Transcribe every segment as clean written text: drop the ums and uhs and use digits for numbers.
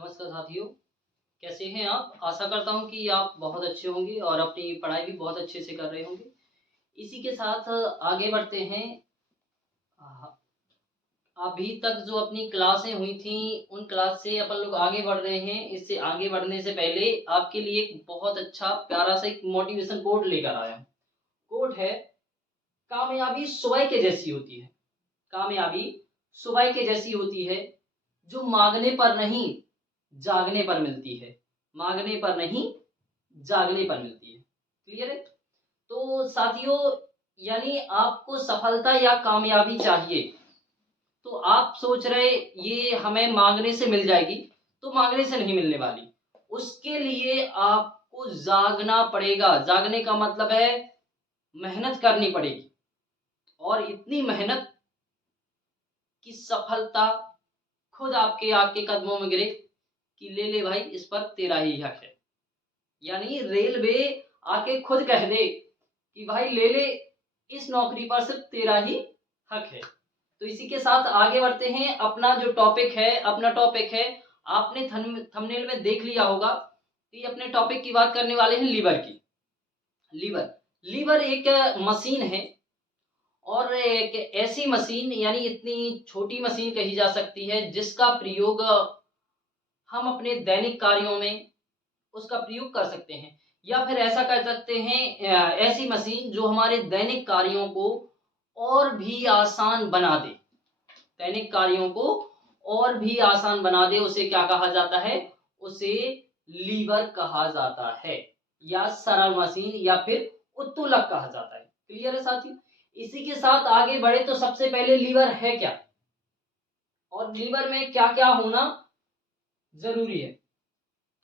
नमस्कार साथियों, कैसे हैं आप? आशा करता हूँ कि आप बहुत अच्छे होंगे और अपनी पढ़ाई भी बहुत अच्छे से कर रहे होंगे। इसी के साथ आगे बढ़ते हैं। अ, अभी तक जो अपनी क्लासें हुई थीं, उन क्लास से अपन लोग आगे बढ़ रहे हैं। इससे आगे बढ़ने से पहले आपके लिए एक बहुत अच्छा प्यारा-सा एक मोटिवेशन कोट लेकर आया हूँ। कोट है, कामयाबी सुबह के जैसी होती है। कामयाबी सुबह के जैसी होती है, जो माँगने पर नहीं, जागने पर मिलती है। माँगने पर नहीं, जागने पर मिलती है। क्लियर है? तो साथियों, यानी आपको सफलता या कामयाबी चाहिए, तो आप सोच रहे ये हमें माँगने से मिल जाएगी, तो माँगने से नहीं मिलने वाली। उसके लिए आपको जागना पड़ेगा। जागने का मतलब है मेहनत करनी पड़ेगी और इतनी मेहनत कि सफलता खुद आपके आके कदमों में गिरे कि ले ले भाई, इस पर तेरा ही हक है। यानी रेलवे आके खुद कह दे कि भाई ले ले, इस नौकरी पर सिर्फ तेरा ही हक है। तो इसी के साथ आगे बढ़ते हैं। अपना टॉपिक है, आपने थंबनेल में देख लिया होगा कि अपने टॉपिक की बात करने वाले हैं लीवर की। लीवर लीवर एक मशीन है और एक ऐसी मशीन, यानी इतनी छोटी मशीन कही जा सकती है जिसका प्रयोग हम अपने दैनिक कार्यों में उसका प्रयोग कर सकते हैं, या फिर ऐसा कर सकते हैं ऐसी मशीन जो हमारे दैनिक कार्यों को और भी आसान बना दे। दैनिक कार्यों को और भी आसान बना दे, उसे क्या कहा जाता है? उसे लीवर कहा जाता है, या सरल मशीन, या फिर उत्तोलक कहा जाता है। क्लियर है साथियों? इसी के साथ आगे बढ़े तो सबसे पहले लीवर है क्या, और लीवर में क्या क्या होना जरूरी है,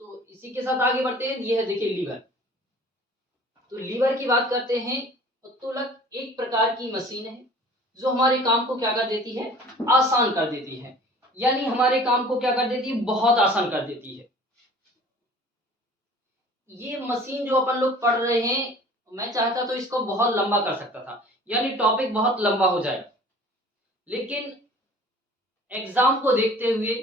तो इसी के साथ आगे बढ़ते हैं। ये है, देखिए लीवर। तो लीवर की बात करते हैं। उत्तोलक एक प्रकार की मशीन है जो हमारे काम को क्या कर देती है? आसान कर देती है। यानी हमारे काम को क्या कर देती है? बहुत आसान कर देती है। ये मशीन जो अपन लोग पढ़ रहे हैं, मैं चाहता तो इसको बहुत लंबा कर सकता था, यानी टॉपिक बहुत लंबा हो जाए, लेकिन एग्जाम को देखते हुए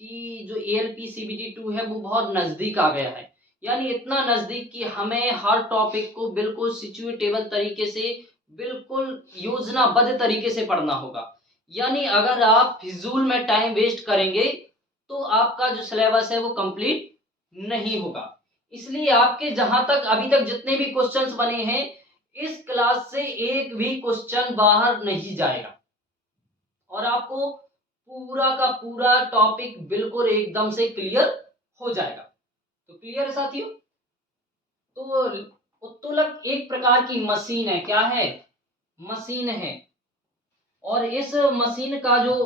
कि जो ALP CBT 2 है वो बहुत नजदीक आ गया है। यानी इतना नजदीक कि हमें हर टॉपिक को बिल्कुल सिचुएटेबल तरीके से, बिल्कुल योजनाबद्ध तरीके से पढ़ना होगा। यानी अगर आप फिजूल में टाइम वेस्ट करेंगे तो आपका जो सिलेबस है वो कंप्लीट नहीं होगा। इसलिए आपके जहां तक अभी तक जितने भी क्वेश्चंस बने हैं, इस क्लास से एक भी क्वेश्चन बाहर नहीं जाएगा और आपको पूरा का पूरा टॉपिक बिल्कुल एकदम से क्लियर हो जाएगा। तो क्लियर है साथियों? तो उत्तोलक एक प्रकार की मशीन है। क्या है? मशीन है। और इस मशीन का जो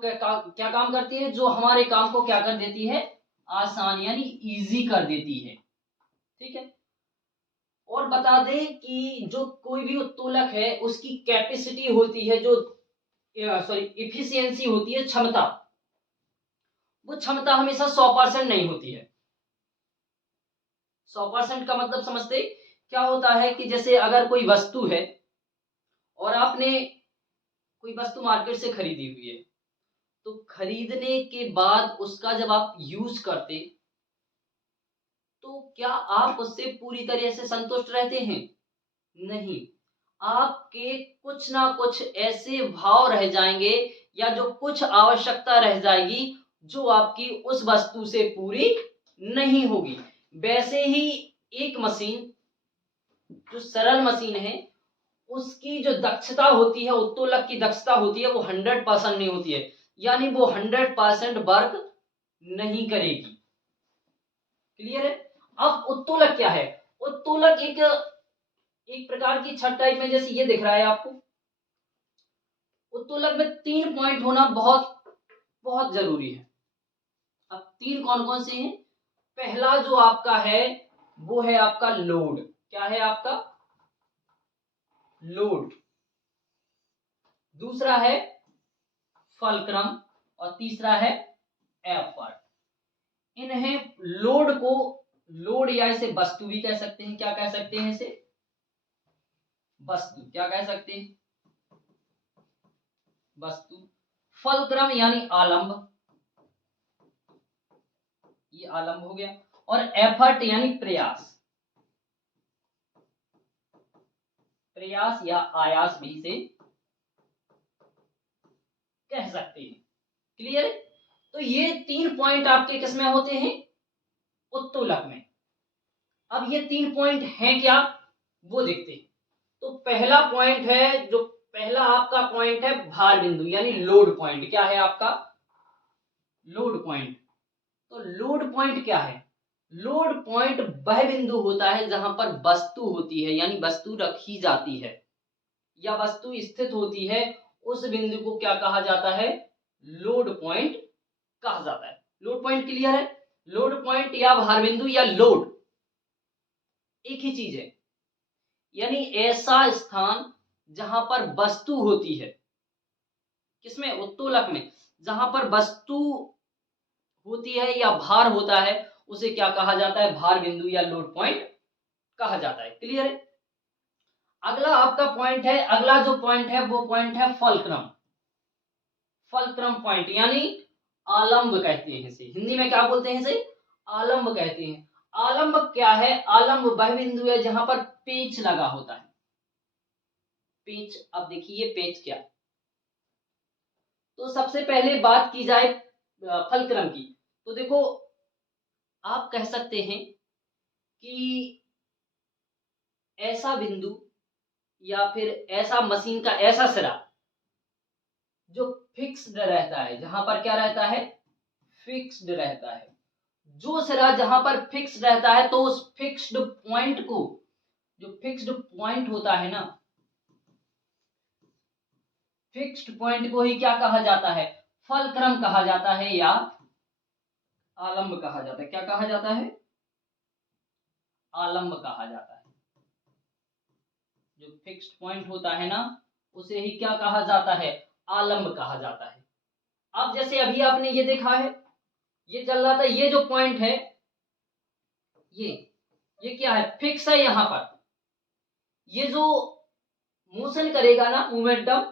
क्या काम करती है, जो हमारे काम को क्या कर देती है? आसान, यानी इजी कर देती है। ठीक है। और बता दें कि जो कोई भी उत्तोलक है उसकी कैपेसिटी होती है, जो सॉरी इफिशियंसी होती है, क्षमता, वो क्षमता हमेशा 100% नहीं होती है। 100% का मतलब समझते क्या होता है? कि जैसे अगर कोई वस्तु है और आपने कोई वस्तु मार्केट से खरीदी हुई है, तो खरीदने के बाद उसका जब आप यूज करते, तो क्या आप उससे पूरी तरह से संतुष्ट रहते हैं? नहीं। आपके कुछ ना कुछ ऐसे भाव रह जाएंगे, या जो कुछ आवश्यकता रह जाएगी जो आपकी उस वस्तु से पूरी नहीं होगी। वैसे ही एक मशीन, जो सरल मशीन है, उसकी जो दक्षता होती है, उत्तोलक की दक्षता होती है, वो 100% नहीं होती है। यानी वो 100% वर्क नहीं करेगी। क्लियर है? अब उत्तोलक क्या है? उत्तोलक एक प्रकार की छत टाइप में, जैसे ये दिख रहा है आपको। उत्तोलक में 3 पॉइंट होना बहुत बहुत जरूरी है। अब 3 कौन कौन से हैं? पहला जो आपका है वो है आपका लोड। क्या है आपका? लोड। दूसरा है फलक्रम, और तीसरा है एफर्ट। इन्हें लोड को, लोड या इसे वस्तु भी कह सकते हैं। क्या कह सकते हैं इसे? वस्तु। क्या कह सकते हैं? वस्तु, फलक्रम यानी आलंब, ये आलंब हो गया, और एफर्ट यानी प्रयास, प्रयास या आयास भी इसे कह सकते हैं। क्लियर है? तो ये 3 पॉइंट आपके किसमें होते हैं? उत्तोलक में। अब ये 3 पॉइंट हैं क्या, वो देखते हैं। तो पहला पॉइंट है, जो पहला आपका पॉइंट है भार बिंदु यानी लोड पॉइंट। क्या है आपका? Load point. तो लोड पॉइंट क्या है? लोड पॉइंट वह बिंदु होता है जहां पर वस्तु होती है, यानी वस्तु रखी जाती है या वस्तु स्थित होती है, उस बिंदु को क्या कहा जाता है? लोड पॉइंट कहा जाता है। लोड पॉइंट क्लियर है? लोड पॉइंट या भार बिंदु या लोड एक ही चीज है, यानी ऐसा स्थान जहां पर वस्तु होती है, किसमें? उत्तोलक में। जहां पर वस्तु होती है या भार होता है, उसे क्या कहा जाता है? भार बिंदु या लोड पॉइंट कहा जाता है। क्लियर है? अगला आपका पॉइंट है, अगला जो पॉइंट है वो पॉइंट है फलक्रम। फलक्रम पॉइंट यानी आलंब कहते हैं इसे, हिंदी में क्या बोलते हैं इसे? आलंब कहते हैं। आलंब क्या है? आलंब वह बिंदु है जहां पर पेच लगा होता है। पेच, अब देखिए पेच क्या है। तो सबसे पहले बात की जाए फलक्रम की, तो देखो आप कह सकते हैं कि ऐसा बिंदु या फिर ऐसा मशीन का ऐसा सिरा जो फिक्स्ड रहता है, जहां पर क्या रहता है? फिक्स्ड रहता है। जो सिरा जहां पर फिक्स रहता है, तो उस फिक्स्ड पॉइंट को, जो फिक्स्ड पॉइंट होता है ना, फिक्स्ड पॉइंट को ही क्या कहा जाता है? फलक्रम कहा जाता है या आलंब कहा जाता है। क्या कहा जाता है? आलंब कहा जाता है। जो फिक्स्ड पॉइंट होता है ना, उसे ही क्या कहा जाता है? आलंब कहा जाता है। अब जैसे अभी आपने ये देखा है, ये चल रहा था, ये जो पॉइंट है, ये क्या है? फिक्स है। यहां पर ये जो मोशन करेगा ना, मोमेंटम,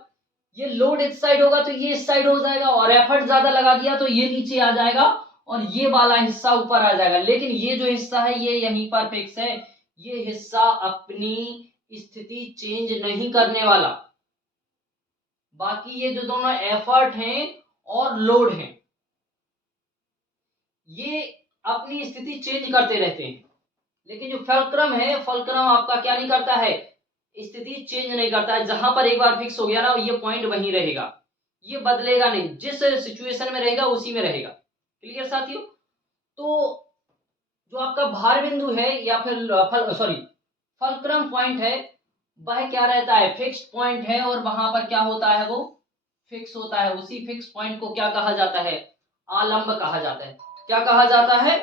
ये लोड इस साइड होगा तो ये इस साइड हो जाएगा, और एफर्ट ज्यादा लगा दिया तो ये नीचे आ जाएगा और ये वाला हिस्सा ऊपर आ जाएगा। लेकिन ये जो हिस्सा है ये यहीं पर फिक्स है, ये हिस्सा अपनी स्थिति चेंज नहीं करने वाला। बाकी ये जो दोनों एफर्ट हैं और लोड हैं, ये अपनी स्थिति चेंज करते रहते हैं। लेकिन जो फलक्रम है, फलक्रम आपका क्या नहीं करता है? स्थिति चेंज नहीं करता है। जहां पर एक बार फिक्स हो गया ना, ये पॉइंट वहीं रहेगा, ये बदलेगा नहीं, जिस सिचुएशन में रहेगा उसी में रहेगा। क्लियर साथियों? तो जो आपका भार बिंदु है या फिर फलक्रम पॉइंट है, वह क्या रहता है? फिक्स्ड पॉइंट है, और वहां पर क्या होता है? वो फिक्स होता है। उसी फिक्स पॉइंट को क्या कहा जाता है? आलंब कहा जाता है। क्या कहा जाता है?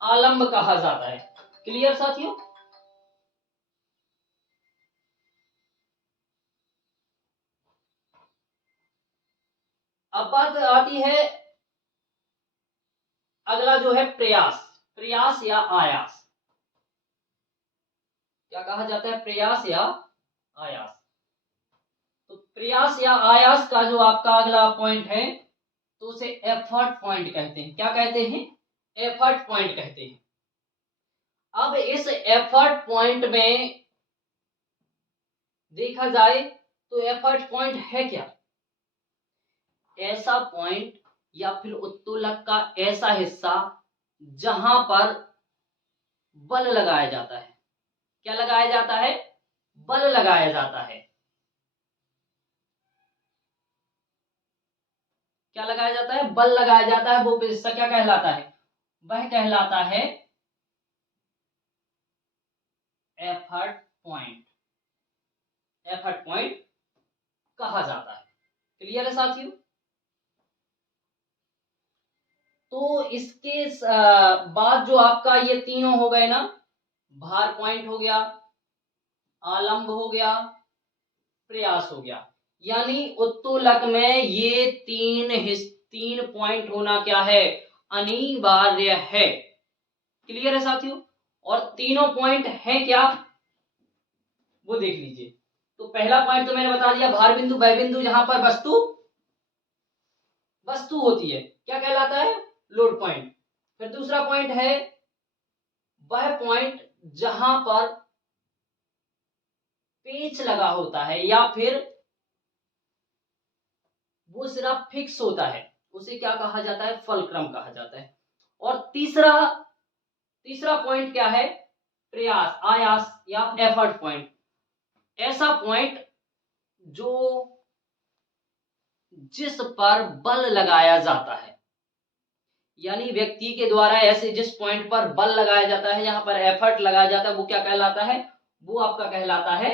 आलंब कहा जाता है। क्लियर साथियों? अब बात आती है, अगला जो है प्रयास, प्रयास या आयास। क्या कहा जाता है? प्रयास या आयास। तो प्रयास या आयास का जो आपका अगला पॉइंट है, तो उसे एफर्ट पॉइंट कहते हैं। क्या कहते हैं? एफर्ट पॉइंट कहते हैं। अब इस एफर्ट पॉइंट में देखा जाए तो एफर्ट पॉइंट है क्या? ऐसा पॉइंट या फिर उत्तोलक का ऐसा हिस्सा जहां पर बल लगाया जाता है। क्या लगाया जाता है? बल लगाया जाता है। क्या लगाया जाता है? बल लगाया जाता है। वो हिस्सा क्या कहलाता है? वह कहलाता है एफर्ट पॉइंट। एफर्ट पॉइंट कहा जाता है। क्लियर है साथियों? तो इसके बाद जो आपका ये तीनों हो गए ना, भार पॉइंट हो गया, आलंब हो गया, प्रयास हो गया, यानी उत्तोलक में ये तीन पॉइंट होना क्या है? अनिवार्य है। क्लियर है साथियों? और तीनों पॉइंट है क्या, वो देख लीजिए। तो पहला पॉइंट तो मैंने बता दिया, भार बिंदु वह बिंदु जहां पर वस्तु वस्तु होती है, क्या कहलाता है? Load point. फिर दूसरा पॉइंट है वह पॉइंट जहां पर पेच लगा होता है या फिर वो सिर्फ फिक्स होता है, उसे क्या कहा जाता है? फलक्रम कहा जाता है। और तीसरा पॉइंट क्या है? प्रयास, आयास या एफर्ट पॉइंट। ऐसा पॉइंट जो जिस पर बल लगाया जाता है, यानी व्यक्ति के द्वारा ऐसे जिस पॉइंट पर बल लगाया जाता है, जहां पर एफर्ट लगाया जाता है, वो क्या कहलाता है? वो आपका कहलाता है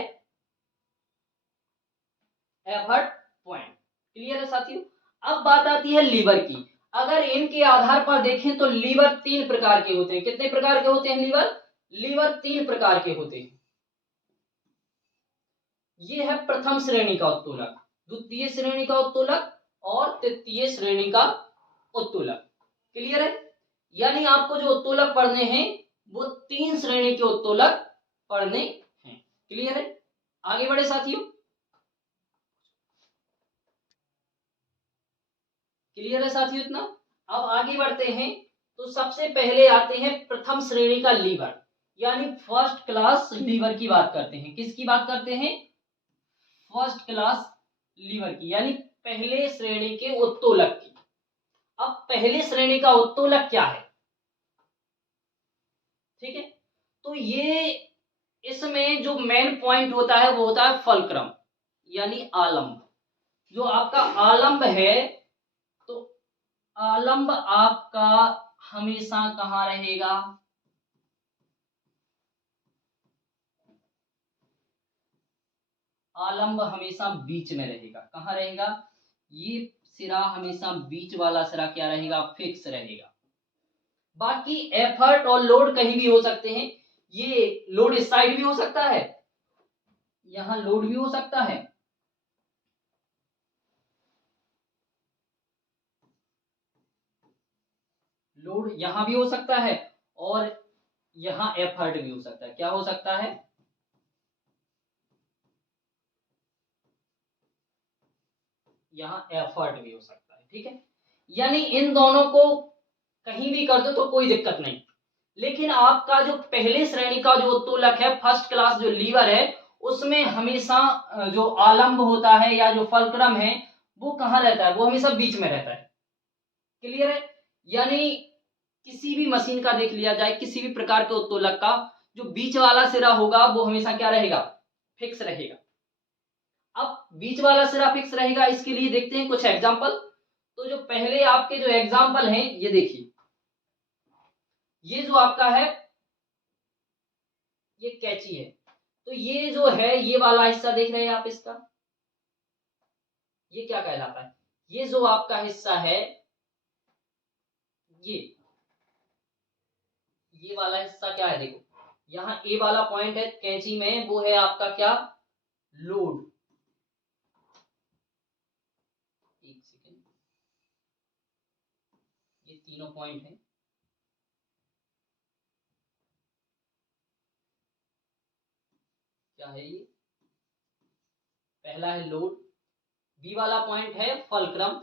एफर्ट पॉइंट। क्लियर है साथियों? अब बात आती है लीवर की। अगर इनके आधार पर देखें तो लीवर 3 प्रकार के होते हैं। कितने प्रकार के होते हैं लीवर? लीवर 3 प्रकार के होते हैं। ये है प्रथम श्रेणी का उत्तोलक, द्वितीय श्रेणी का उत्तोलक और तृतीय श्रेणी का उत्तोलक। क्लियर है? यानी आपको जो उत्तोलक पढ़ने हैं वो 3 श्रेणी के उत्तोलक पढ़ने हैं। क्लियर है? आगे बढ़े साथियों। क्लियर है साथियों इतना? अब आगे बढ़ते हैं तो सबसे पहले आते हैं प्रथम श्रेणी का लीवर, यानी फर्स्ट क्लास लीवर की बात करते हैं। किसकी बात करते हैं? फर्स्ट क्लास लीवर की, यानी पहले श्रेणी के उत्तोलक की। अब पहले श्रेणी का उत्तोलक क्या है? ठीक है, तो ये इसमें जो मेन पॉइंट होता है वो होता है फलक्रम, यानी आलंब। जो आपका आलंब है, तो आलंब आपका हमेशा कहाँ रहेगा? आलंब हमेशा बीच में रहेगा। कहाँ रहेगा? ये सिरा हमेशा बीच वाला सिरा क्या रहेगा? फिक्स रहेगा। बाकी एफर्ट और लोड कहीं भी हो सकते हैं। ये लोड इस साइड भी हो सकता है, यहां लोड भी हो सकता है, लोड यहां भी हो सकता है और यहां एफर्ट भी हो सकता है। क्या हो सकता है? यहां एफर्ट भी हो सकता है। ठीक है, यानी इन दोनों को कहीं भी कर दो तो कोई दिक्कत नहीं। लेकिन आपका जो पहले श्रेणी का जो उत्तोलक है, फर्स्ट क्लास जो लीवर है, उसमें हमेशा जो आलंब होता है या जो फलक्रम है वो कहाँ रहता है? वो हमेशा बीच में रहता है। क्लियर है? यानी किसी भी मशीन का देख लिया जाए, किसी भी प्रकार के उत्तोलक का जो बीच वाला सिरा होगा वो हमेशा क्या रहेगा? फिक्स रहेगा। अब बीच वाला सिरा फिक्स रहेगा, इसके लिए देखते हैं कुछ एग्जांपल। तो जो पहले आपके जो एग्जांपल हैं ये देखिए, ये जो आपका है ये कैंची है। तो ये जो है ये वाला हिस्सा देख रहे हैं आप, इसका ये क्या कहलाता है? ये जो आपका हिस्सा है, ये वाला हिस्सा क्या है? देखो यहाँ ए वाला पॉइंट है कैंची में, वो है आपका क्या? लोड। एक सेकेंड, ये तीनों पॉइंट है। क्या है ये? पहला है लोड, बी वाला पॉइंट है फलक्रम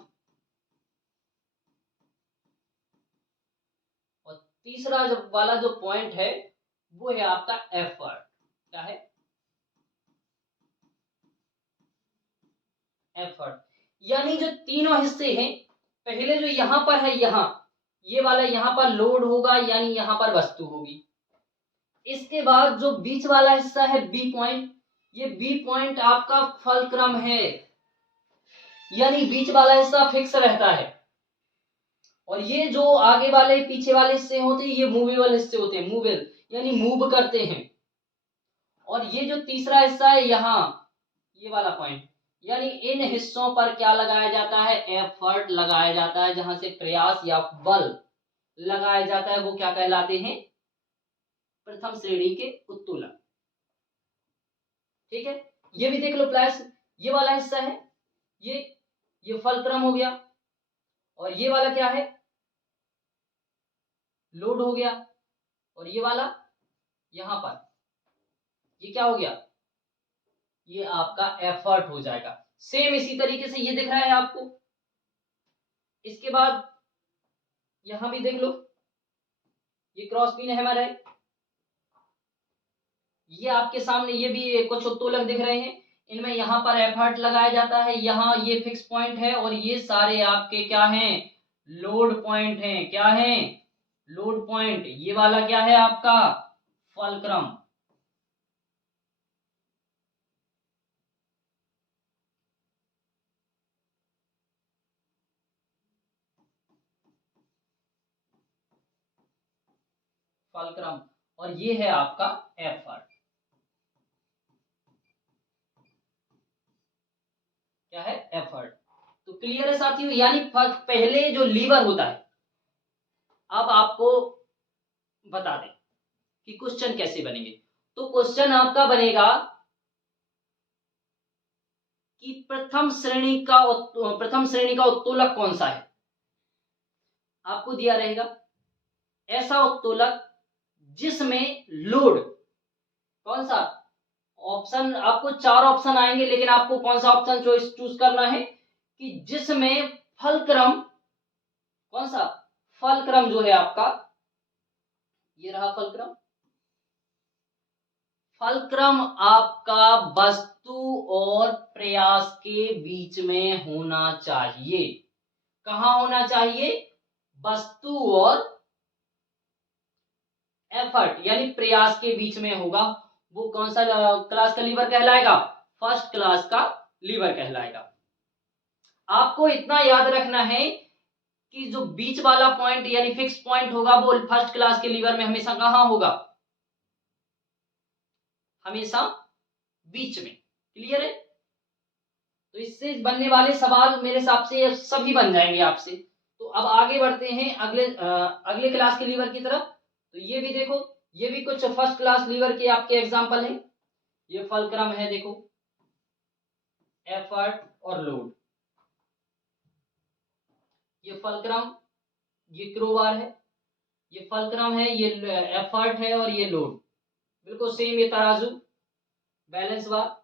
और तीसरा वाला जो पॉइंट है वो है आपका एफर्ट। क्या है? एफर्ट। यानी जो तीनों हिस्से हैं, पहले जो यहां पर है, यहां ये वाला यहां पर लोड होगा, यानी यहां पर वस्तु होगी। इसके बाद जो बीच वाला हिस्सा है बी पॉइंट, ये बी पॉइंट आपका फलक्रम है, यानी बीच वाला हिस्सा फिक्स रहता है। और ये जो आगे वाले पीछे वाले हिस्से होते हैं ये मूवेबल हिस्से होते हैं, मूवेबल यानी मूव करते हैं। और ये जो तीसरा हिस्सा है यहाँ, ये वाला पॉइंट, यानी इन हिस्सों पर क्या लगाया जाता है? एफर्ट लगाया जाता है, जहां से प्रयास या बल लगाया जाता है वो क्या कहलाते हैं? प्रथम श्रेणी के उत्तोलक। ठीक है, ये भी देख लो प्लस, ये वाला हिस्सा है, ये ये फलक्रम हो गया और ये वाला क्या है? लोड हो गया। और ये वाला यहां पर ये क्या हो गया? ये आपका एफर्ट हो जाएगा। सेम इसी तरीके से ये दिख रहा है आपको, इसके बाद यहां भी देख लो, ये क्रॉस पिन है हमारा, ये आपके सामने ये भी कुछ उत्तोलक दिख रहे हैं, इनमें यहाँ पर एफर्ट लगाया जाता है, यहाँ ये फिक्स पॉइंट है और ये सारे आपके क्या हैं, लोड पॉइंट हैं। क्या है, लोड पॉइंट। ये वाला क्या है आपका, फलक्रम। फलक्रम, और ये है आपका एफर्ट। क्या है, एफर्ट। तो क्लियर है साथियों, यानी पहले जो लीवर होता है, अब आपको बता दें कि क्वेश्चन कैसे बनेंगे। तो क्वेश्चन आपका बनेगा कि प्रथम श्रेणी का उत्तोलक कौन सा है। आपको दिया रहेगा ऐसा उत्तोलक जिसमें लोड, कौन सा ऑप्शन, आपको 4 ऑप्शन आएंगे, लेकिन आपको कौन सा ऑप्शन चूज करना है कि जिसमें फलक्रम, कौन सा, फलक्रम जो है आपका, ये रहा फलक्रम। फलक्रम आपका वस्तु और प्रयास के बीच में होना चाहिए। कहां होना चाहिए, वस्तु और एफर्ट यानी प्रयास के बीच में होगा। वो कौन सा क्लास का लीवर कहलाएगा, फर्स्ट क्लास का लीवर कहलाएगा। आपको इतना याद रखना है कि जो बीच वाला पॉइंट यानी फिक्स पॉइंट होगा वो फर्स्ट क्लास के लीवर में हमेशा कहां होगा, हमेशा बीच में। क्लियर है। तो इससे बनने वाले सवाल मेरे हिसाब से सभी बन जाएंगे आपसे। तो अब आगे बढ़ते हैं अगले क्लास के लीवर की तरफ। तो ये भी देखो, ये भी कुछ फर्स्ट क्लास लीवर के आपके एग्जांपल हैं। ये फलक्रम है, देखो, एफर्ट और लोड। ये फलक्रम, ये क्रोबार है, ये फलक्रम है, ये एफर्ट है और ये लोड। बिल्कुल सेम, ये तराजू, बैलेंस बार,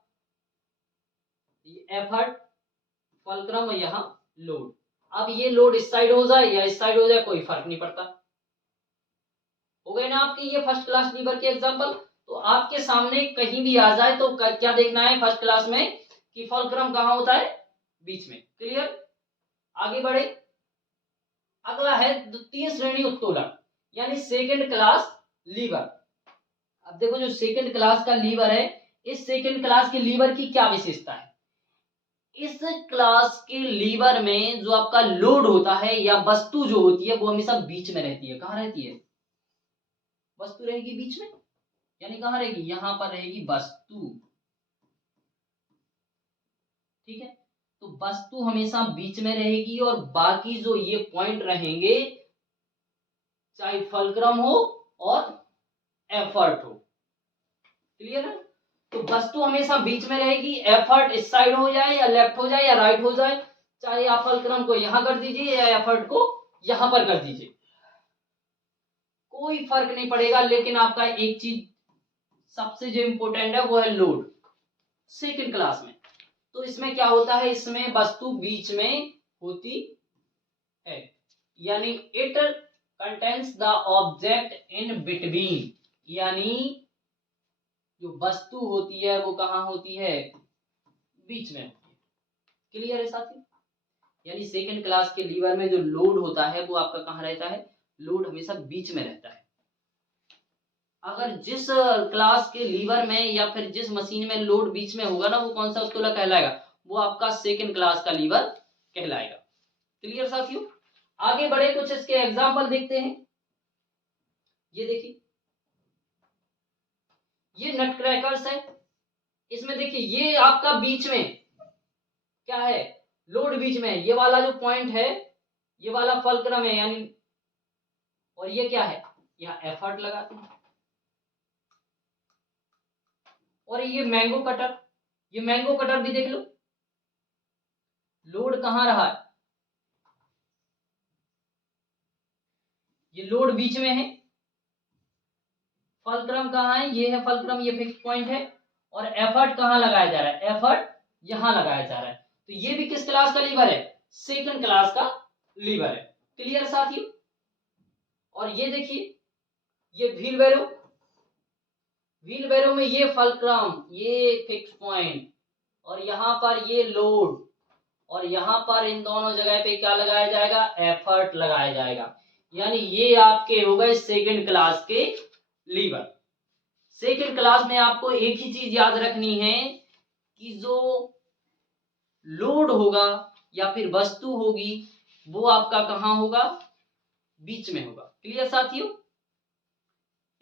ये एफर्ट, फलक्रम और यहाँ लोड। अब ये लोड इस साइड हो जाए या इस साइड हो जाए कोई फर्क नहीं पड़ता। हो गए ना आपके ये फर्स्ट क्लास लीवर के एग्जांपल। तो आपके सामने कहीं भी आ जाए तो क्या देखना है फर्स्ट क्लास में कि फलक्रम कहां होता है, बीच में। क्लियर। आगे बढ़े, अगला है द्वितीय श्रेणी उत्तोलक यानी सेकंड क्लास लीवर। अब देखो, जो सेकंड क्लास का लीवर है, इस सेकंड क्लास के लीवर की क्या विशेषता है। इस क्लास के लीवर में जो आपका लोड होता है या वस्तु जो होती है वो हमेशा बीच में रहती है। कहां रहती है, वस्तु रहेगी बीच में, यानी कहां रहेगी, यहां पर रहेगी वस्तु। ठीक है, तो वस्तु हमेशा बीच में रहेगी और बाकी जो ये पॉइंट रहेंगे, चाहे फलक्रम हो और एफर्ट हो। क्लियर है। तो वस्तु हमेशा बीच में रहेगी, एफर्ट इस साइड हो जाए या लेफ्ट हो जाए या राइट हो जाए, चाहे आप फलक्रम को यहां कर दीजिए या एफर्ट को यहां पर कर दीजिए, कोई फर्क नहीं पड़ेगा। लेकिन आपका एक चीज सबसे जो इंपॉर्टेंट है वो है लोड, सेकंड क्लास में। तो इसमें क्या होता है, इसमें वस्तु बीच में होती है, यानी it contains the object in between, यानी जो वस्तु होती है वो कहां होती है, बीच में होती है। क्लियर है साथी। यानी सेकंड क्लास के लीवर में जो लोड होता है वो आपका कहां रहता है, लोड हमेशा बीच में रहता है। अगर जिस क्लास के लीवर में या फिर जिस मशीन में लोड बीच में होगा ना, वो कौन सा उत्तोलक कहलाएगा, वो आपका सेकंड क्लास का लीवर कहलाएगा। क्लियर साथियों। आगे बढ़े, कुछ इसके एग्जांपल देखते हैं। ये देखिए, ये नट क्रैकर्स है। इसमें देखिए, ये आपका बीच में क्या है, लोड बीच में है। ये वाला जो पॉइंट है, ये वाला फलक्रम है, यानी, और ये क्या है, यहाँ एफर्ट लगाते हैं। और ये मैंगो कटर, ये मैंगो कटर भी देख लो, लोड कहां रहा है, ये लोड बीच में है, फलक्रम कहां है, ये है फलक्रम, ये फिक्स पॉइंट है, और एफर्ट कहां लगाया जा रहा है, एफर्ट यहां लगाया जा रहा है। तो ये भी किस क्लास का लीवर है, सेकंड क्लास का लीवर है। क्लियर साथियों। और ये देखिए, ये व्हील बैरो, व्हील बैरो में ये फल्क्रम, ये फिक्स पॉइंट, और यहाँ पर ये लोड, और यहाँ पर इन दोनों जगह पे क्या लगाया जाएगा, एफर्ट लगाया जाएगा। यानी ये आपके हो गए सेकेंड क्लास के लीवर। सेकेंड क्लास में आपको एक ही चीज याद रखनी है कि जो लोड होगा या फिर वस्तु होगी वो आपका कहाँ होगा, बीच में होगा। क्लियर साथियों,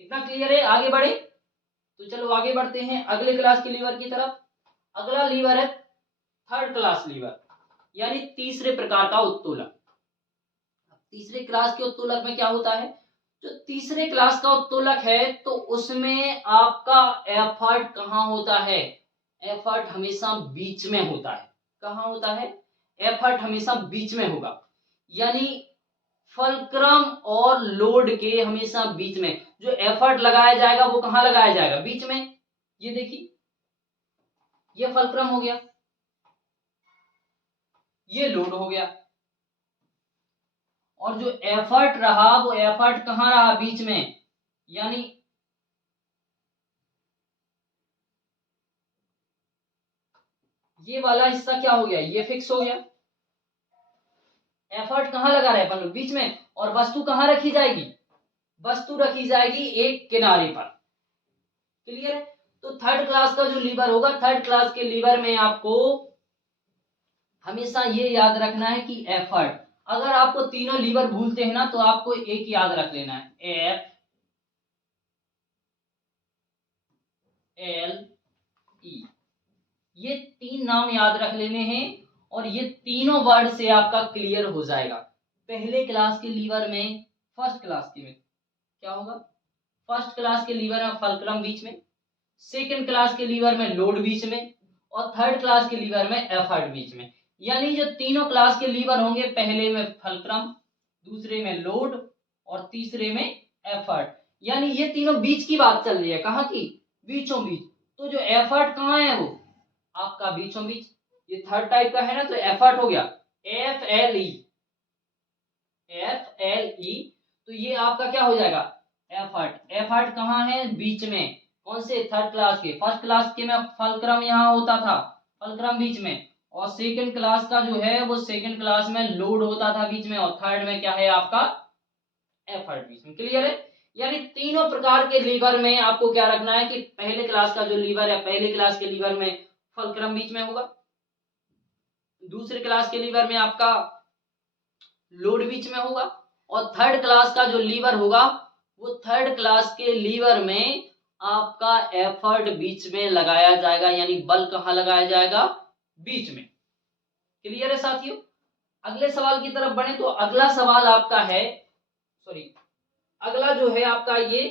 इतना क्लियर है। आगे बढ़े तो चलो आगे बढ़ते हैं अगले क्लास के लीवर की तरफ। अगला लीवर है थर्ड क्लास लीवर, यानी तीसरे प्रकार का उत्तोलक। तीसरे क्लास के उत्तोलक में क्या होता है, जो तीसरे क्लास का उत्तोलक है तो उसमें आपका एफर्ट कहाँ होता है, एफर्ट हमेशा बीच में होता है। कहाँ होता है, एफर्ट हमेशा बीच में होगा। यानी फल्क्रम और लोड के हमेशा बीच में जो एफर्ट लगाया जाएगा वो कहाँ लगाया जाएगा, बीच में। ये देखिए, ये फल्क्रम हो गया, ये लोड हो गया, और जो एफर्ट रहा वो एफर्ट कहाँ रहा, बीच में। यानी ये वाला हिस्सा क्या हो गया, ये फिक्स हो गया। एफर्ट कहाँ लगा रहे अपन लोग, बीच में। और वस्तु कहाँ रखी जाएगी, वस्तु रखी जाएगी एक किनारे पर। क्लियर है। तो थर्ड क्लास का जो लीवर होगा, थर्ड क्लास के लीवर में आपको हमेशा ये याद रखना है कि एफर्ट, अगर आपको तीनों लीवर भूलते हैं ना तो आपको एक याद रख लेना है, एफ एल ई, ये तीन नाम याद रख लेने हैं और ये तीनों वर्ड से आपका क्लियर हो जाएगा। पहले क्लास के लीवर में, फर्स्ट क्लास के में क्या होगा, फर्स्ट क्लास के लीवर में फल्क्रम बीच में, सेकंड क्लास के लीवर में लोड बीच में, और थर्ड क्लास के लीवर में एफर्ट बीच में। यानी जो तीनों क्लास के लीवर होंगे, पहले में फल्क्रम, दूसरे में लोड, और तीसरे में एफर्ट। यानी ये तीनों बीच की बात चल रही है, कहाँ की, बीचों बीच। तो जो एफर्ट कहाँ है वो आपका बीचों बीच। ये थर्ड टाइप का है ना, तो एफर्ट हो गया F L E, F L E. तो ये आपका क्या हो जाएगा, एफर्ट। एफर्ट कहाँ है, बीच में। कौन से, थर्ड क्लास के। फर्स्ट क्लास के में फल्क्रम यहाँ होता था, फल्क्रम बीच में, और सेकंड क्लास का जो है वो सेकंड क्लास में लोड होता था बीच में, और थर्ड में क्या है आपका, एफर्ट बीच में। क्लियर है। यानी तीनों प्रकार के लीवर में आपको क्या रखना है कि पहले क्लास का जो लीवर है, पहले क्लास के लीवर में फल्क्रम बीच में होगा, दूसरे क्लास के लीवर में आपका लोड बीच में होगा, और थर्ड क्लास का जो लीवर होगा वो थर्ड क्लास के लीवर में आपका एफर्ट बीच में लगाया जाएगा। यानी बल कहाँ लगाया जाएगा, बीच में। क्लियर है साथियों। अगले सवाल की तरफ बढ़े तो अगला सवाल आपका है, सॉरी, अगला जो है आपका ये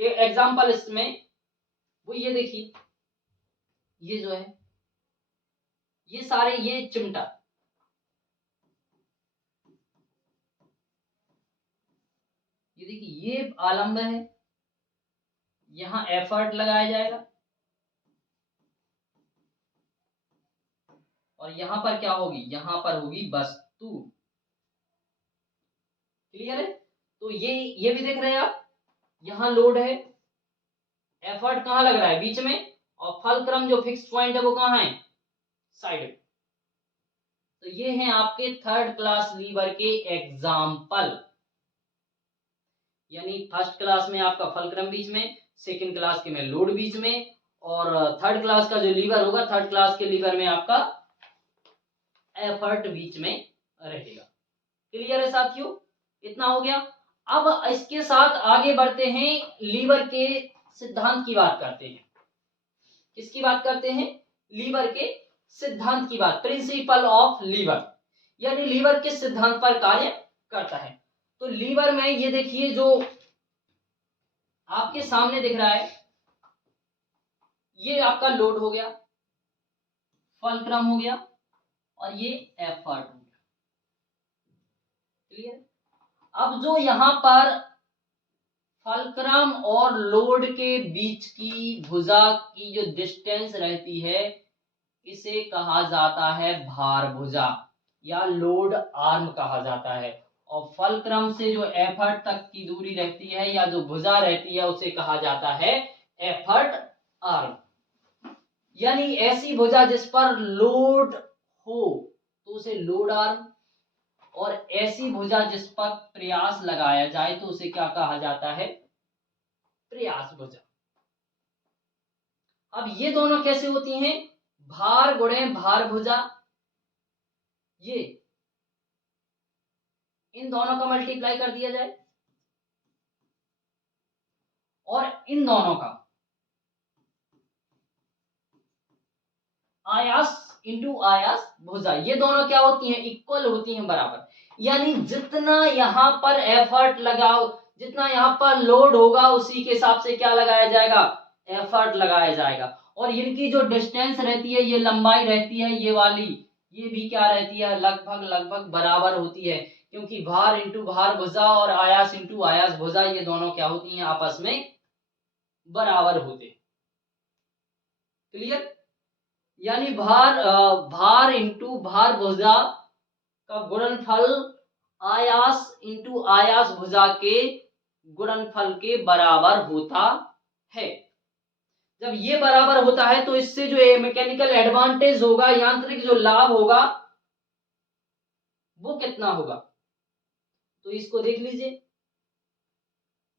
एग्जाम्पल इसमें, वो ये देखिए, ये जो है ये सारे, ये चिमटा, ये देखिए ये आलम्ब है, यहां एफर्ट लगाया जाएगा, और यहां पर क्या होगी, यहां पर होगी वस्तु। क्लियर है। तो ये भी देख रहे हैं आप, यहां लोड है, एफर्ट कहां लग रहा है, बीच में, और फलक्रम जो फिक्स पॉइंट है वो कहां है, साइड में। तो ये हैं आपके थर्ड क्लास लीवर के एग्जाम्पल। यानी फर्स्ट क्लास में आपका फलक्रम बीच में, सेकंड क्लास के में लोड बीच में, और थर्ड क्लास का जो लीवर होगा, थर्ड क्लास के लीवर में आपका एफर्ट बीच में रहेगा। क्लियर है साथियों, इतना हो गया। अब इसके साथ आगे बढ़ते हैं, लीवर के सिद्धांत की बात करते हैं। किसकी बात करते हैं, लीवर के सिद्धांत की बात, प्रिंसिपल ऑफ लीवर, यानी लीवर किस सिद्धांत पर कार्य करता है। तो लीवर में ये देखिए, जो आपके सामने दिख रहा है, ये आपका लोड हो गया, फलक्रम हो गया, और ये एफर्ट हो गया। क्लियर। अब जो यहां पर फलक्रम और लोड के बीच की भुजा की जो डिस्टेंस रहती है, इसे कहा जाता है भार भुजा। या लोड आर्म कहा जाता है। और फलक्रम से जो एफर्ट तक की दूरी रहती है या जो भुजा रहती है उसे कहा जाता है एफर्ट आर्म। यानी ऐसी भुजा जिस पर लोड हो तो उसे लोड आर्म, और ऐसी भुजा जिस पर प्रयास लगाया जाए तो उसे क्या कहा जाता है, प्रयास भुजा। अब ये दोनों कैसे होती हैं, भार गुणे भार भुजा, ये इन दोनों का मल्टीप्लाई कर दिया जाए और इन दोनों का आयास इंटू आयास भुजा, ये दोनों क्या होती हैं, इक्वल होती हैं, बराबर। यानी जितना यहां पर एफर्ट लगाओ, जितना यहां पर लोड होगा उसी के हिसाब से क्या लगाया जाएगा, एफर्ट लगाया जाएगा। और इनकी जो डिस्टेंस रहती है, ये लंबाई रहती है, ये वाली, ये भी क्या रहती है, लगभग लगभग बराबर होती है, क्योंकि भार इंटू भार भुजा और आयास इंटू आयास भुजा ये दोनों क्या होती हैं, आपस में बराबर होते हैं। क्लियर। यानी भार इंटू भार भुजा का गुणनफल आयास इंटू आयास भुजा के गुणनफल के बराबर होता है। जब ये बराबर होता है तो इससे जो मैकेनिकल एडवांटेज होगा, यांत्रिक जो लाभ होगा वो कितना होगा, तो इसको देख लीजिए।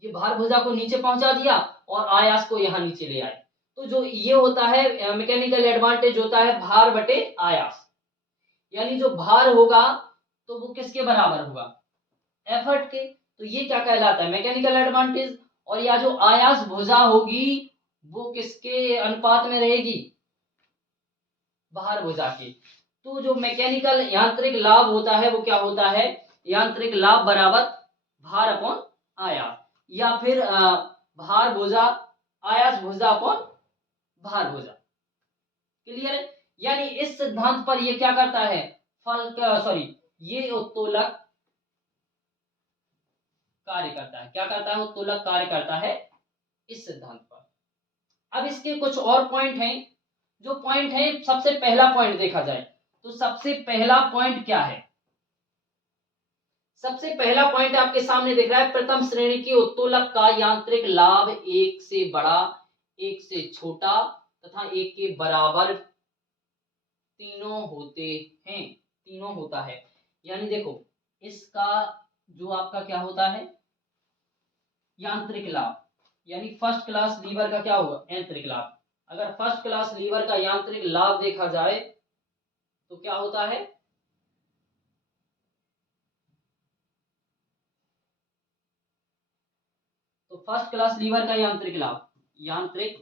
ये भार भुजा को नीचे पहुंचा दिया और आयास को यहां नीचे ले आए, तो जो ये होता है मैकेनिकल एडवांटेज होता है भार बटे आयास। यानी जो भार होगा तो वो किसके बराबर होगा, एफर्ट के, तो ये क्या कहलाता है, मैकेनिकल एडवांटेज। और या जो आयास भुजा होगी वो किसके अनुपात में रहेगी, भार भुजा के। तो जो मैकेनिकल यांत्रिक लाभ होता है वो क्या होता है, यांत्रिक लाभ बराबर भार अपॉन आयास, या फिर भार भुजा आयास भुजा अपॉन भार भुजा। क्लियर है। यानी इस सिद्धांत पर ये क्या करता है, ये उत्तोलक कार्य करता है, क्या करता है, उत्तोलक कार्य करता है इस सिद्धांत पर। अब इसके कुछ और पॉइंट हैं, जो पॉइंट है, सबसे पहला पॉइंट देखा जाए तो सबसे पहला पॉइंट क्या है, सबसे पहला पॉइंट आपके सामने दिख रहा है, प्रथम श्रेणी के उत्तोलक का यांत्रिक लाभ एक से बड़ा, एक से छोटा तथा एक के बराबर तीनों होते हैं, तीनों होता है। यानी देखो इसका जो आपका क्या होता है, यांत्रिक लाभ, यानी फर्स्ट क्लास लीवर का क्या होगा, यांत्रिक लाभ। अगर फर्स्ट क्लास लीवर का यांत्रिक लाभ देखा जाए तो क्या होता है, तो फर्स्ट क्लास लीवर का यांत्रिक लाभ, यांत्रिक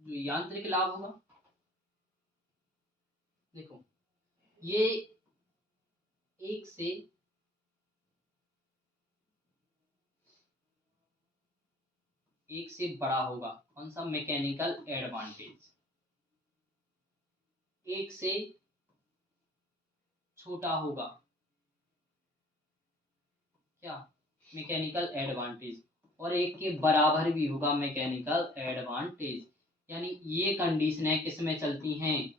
जो यांत्रिक लाभ होगा, देखो ये एक से बड़ा होगा, कौन सा, मैकेनिकल एडवांटेज। एक से छोटा होगा क्या, मैकेनिकल एडवांटेज। और एक के बराबर भी होगा मैकेनिकल एडवांटेज। यानी ये कंडीशनें किसमें चलती हैं,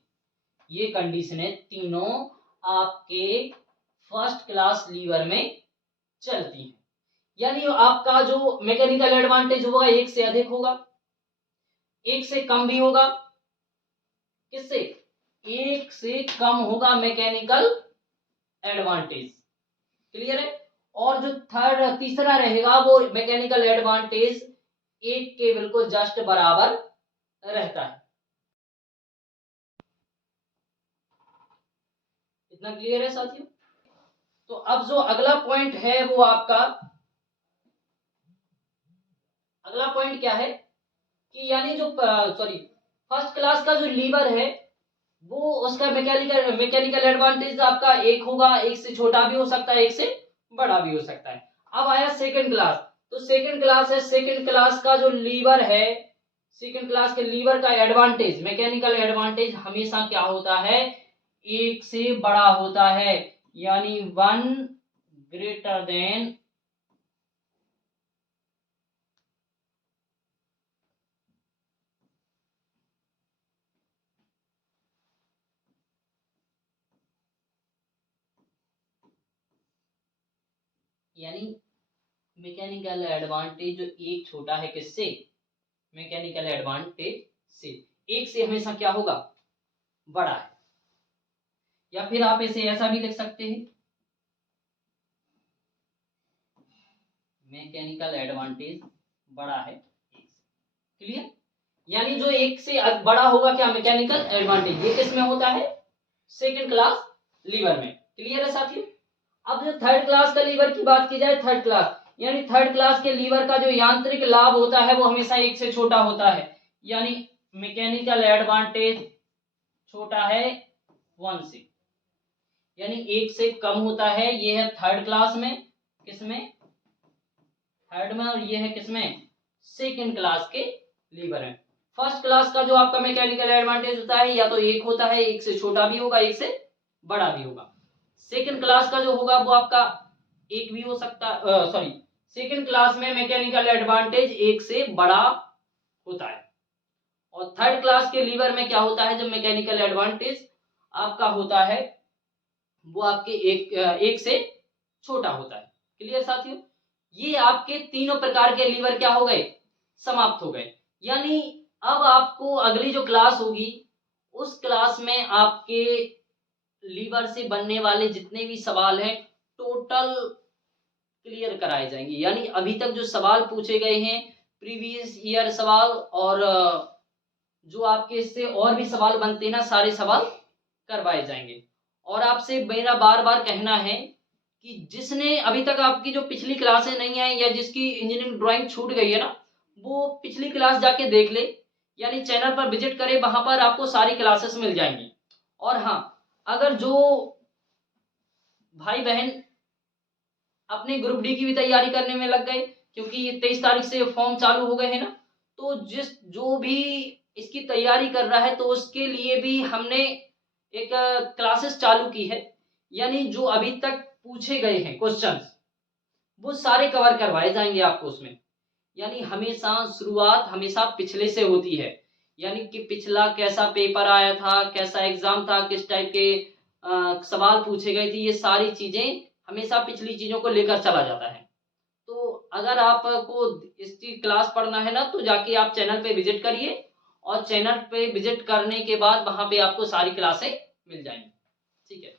ये कंडीशनें तीनों आपके फर्स्ट क्लास लीवर में चलती हैं। यानी आपका जो मैकेनिकल एडवांटेज होगा एक से अधिक होगा, एक से कम भी होगा, किससे, एक से कम होगा मैकेनिकल एडवांटेज। क्लियर है। और जो तीसरा रहेगा वो मैकेनिकल एडवांटेज एक के बिल्कुल जस्ट बराबर रहता है। इतना क्लियर है साथियों। तो अब जो अगला पॉइंट है वो आपका, अगला पॉइंट क्या है कि यानी जो फर्स्ट क्लास का जो लीवर है वो उसका मैकेनिकल एडवांटेज आपका एक होगा, एक से छोटा भी हो सकता है, एक से बड़ा भी हो सकता है। अब आया सेकंड क्लास, तो सेकंड क्लास है, सेकंड क्लास का जो लीवर है, सेकंड क्लास के लीवर का एडवांटेज, मैकेनिकल एडवांटेज हमेशा क्या होता है, एक से बड़ा होता है, यानी 1 ग्रेटर देन यानी मैकेनिकल एडवांटेज जो एक छोटा है किससे, मैकेनिकल एडवांटेज से, एक से हमेशा क्या होगा, बड़ा है। या फिर आप इसे ऐसा भी लिख सकते हैं, मैकेनिकल एडवांटेज बड़ा है एक से। क्लियर, यानी जो एक से बड़ा होगा क्या, मैकेनिकल एडवांटेज, ये किस में होता है, सेकंड क्लास लीवर में। क्लियर है साथियों। अब जो थर्ड क्लास का लीवर की बात की जाए, थर्ड क्लास यानी थर्ड क्लास के लीवर का जो यांत्रिक लाभ होता है वो हमेशा एक से छोटा होता है, यानी मैकेनिकल एडवांटेज छोटा है 1 से, यानी एक से कम होता है। ये है थर्ड क्लास में, किसमें, थर्ड में, और ये है किसमें, सेकंड क्लास के लीवर में। फर्स्ट क्लास का जो आपका मैकेनिकल एडवांटेज होता है या तो एक होता है, एक से छोटा भी होगा, एक से बड़ा भी होगा। सेकंड क्लास का जो होगा वो आपका एक भी हो सकता, सॉरी, सेकंड क्लास में मैकेनिकल एडवांटेज एक से बड़ा होता है। और थर्ड क्लास के लीवर में क्या होता है, जब मैकेनिकल एडवांटेज आपका होता है वो आपके एक से छोटा होता है। क्लियर साथियों, ये आपके तीनों प्रकार के लीवर क्या हो गए, समाप्त हो गए। यानी अब आपको अगली जो क्लास होगी उस क्लास में आपके लीवर से बनने वाले जितने भी सवाल हैं टोटल क्लियर कराए जाएंगे। यानी अभी तक जो सवाल पूछे गए हैं, प्रीवियस ईयर सवाल, और जो आपके इससे और भी सवाल बनते हैं ना, सारे सवाल करवाए जाएंगे। और आपसे मेरा बार बार कहना है कि जिसने अभी तक आपकी जो पिछली क्लासें नहीं आई या जिसकी इंजीनियरिंग ड्राइंग छूट गई है ना, वो पिछली क्लास जाके देख ले, यानी चैनल पर विजिट करे, वहां पर आपको सारी क्लासेस मिल जाएंगी। और हाँ, अगर जो भाई बहन अपने ग्रुप डी की भी तैयारी करने में लग गए, क्योंकि 23 तारीख से फॉर्म चालू हो गए हैं ना, तो जो भी इसकी तैयारी कर रहा है तो उसके लिए भी हमने एक क्लासेस चालू की है। यानी जो अभी तक पूछे गए हैं क्वेश्चंस वो सारे कवर करवाए जाएंगे आपको उसमें। यानी हमेशा शुरुआत हमेशा पिछले से होती है, यानी कि पिछला कैसा पेपर आया था, कैसा एग्जाम था, किस टाइप के सवाल पूछे गए थे, ये सारी चीजें हमेशा पिछली चीजों को लेकर चला जाता है। तो अगर आपको इसकी क्लास पढ़ना है ना, तो जाके आप चैनल पे विजिट करिए, और चैनल पे विजिट करने के बाद वहां पे आपको सारी क्लासें मिल जाएंगी। ठीक है।